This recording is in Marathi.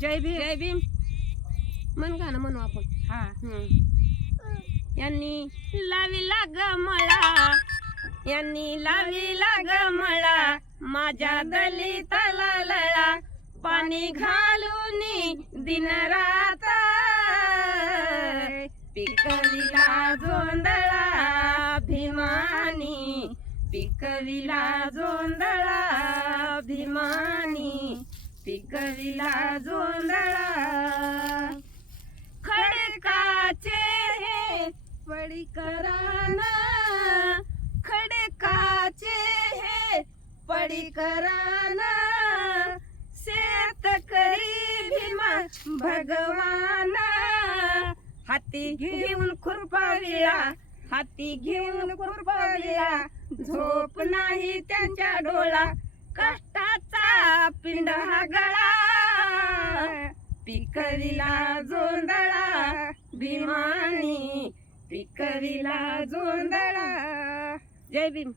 जय भीम. जय भीम म्हण गाणं म्हणू आपण. हा. यांनी लाविला ग मळा, यांनी लाविला ग मळा, माझ्या दलिताला लळा, पाणी घालून दिन रात, पिकविला जोंधळा भीमानी, पिकविला जोंधळा भीमानी, पिकविला जोंधळा. खडकाचे हे पडीकराना, खडकाचे हे पडीकराना, शेतकरी भीमा भगवान, हाती घेऊन खुरपाविला, हाती घेऊन खुरपाविला, झोप नाही त्यांच्या डोळा, कष्टाचा पिंड हा गळा, पिकविला जोंधळा भीमानी, पिकविला जोंधळा. जय भीम.